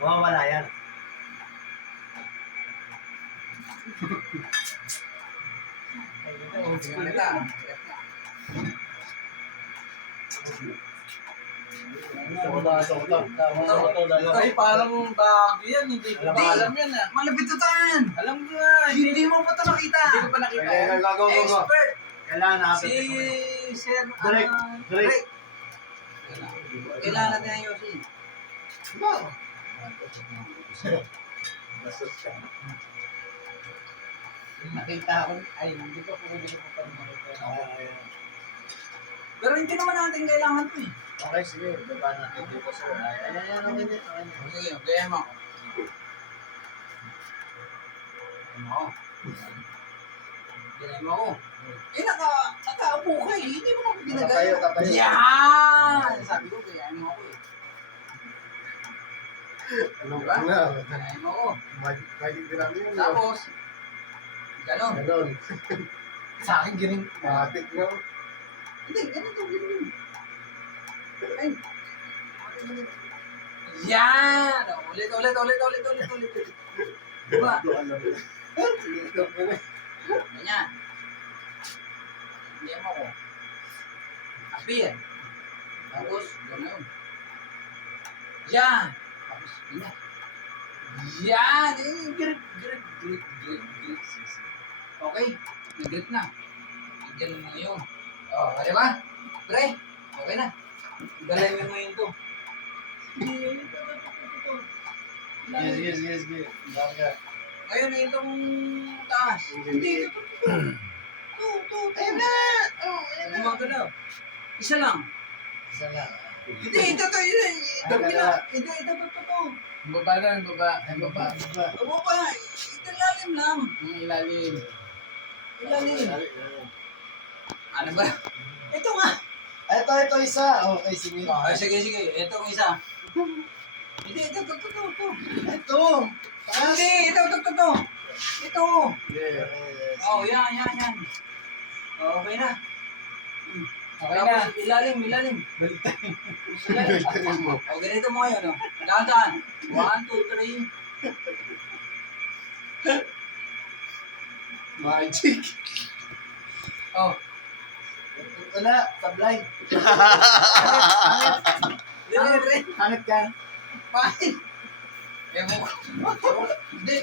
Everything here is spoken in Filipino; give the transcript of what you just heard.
Mawawala yan. Ay, parang bago yan. Hindi ko pa alam yan ah. Malapit na tayo yan. Alam ko nga. Hindi mo pa ito nakita. Hindi ko pa nakita yan. Expert. Kailangan Si nakapit. Sir Direct. Direct. Kailangan natin ang Yossi. Nakita ko. Ay, hindi ko pa nakita. Pero hindi naman natin kailangan ito eh. Okay, sige. Baba natin dito sa wala. Ayan, okay din. Sige, gaya mo. Gaya mo ako. Eh, nakaupo ka eh. Hindi mo naman ginagaya. Tayo. Yan! Sabi ko, gaya mo ako eh. Ano Diba? ba? Gaya mo ako. Magic din namin yun. Tapos, gano'n. Ganon. Sa akin, ganun. Matik na. Hindi, ganito, ganun. Ay. Yan! Ulit. Diba? Ganyan. Ganyan mo ko. Appear. Tapos, gano'n. Yan! Tapos, ganyan. Yan! Grip. Okay? Nag-grip na. Ganyan mo ngayon. O, di ba? Pre, okay na. Galay mo ngayon to. Yes. Baga. Ngayon na itong taas. Hindi, ito. Ayun na! Ayun na. Gumagalaw. Isa lang. Isa lang. Hindi, ito. Ito. Baba na, baba. Abo pa, ito lalim lang. Ang ilalim. Ilalim. Ano ba? Ito nga. Ito isa. Okay, sige. Oh, sige. Ito ang isa. Hindi, ito. Ito. Hindi, ito. Ito. Yes. Oh, yan. Oh, okay na. Okay na. Tapos, ilalim. Baliktad mo. O, ganito mo ngayon, no? Dahan-dahan. 1, 2, 3. Magic. Oh. Wala. Tablay. Hindi, Hangat ka. Bakit? Ewan ko. Hindi,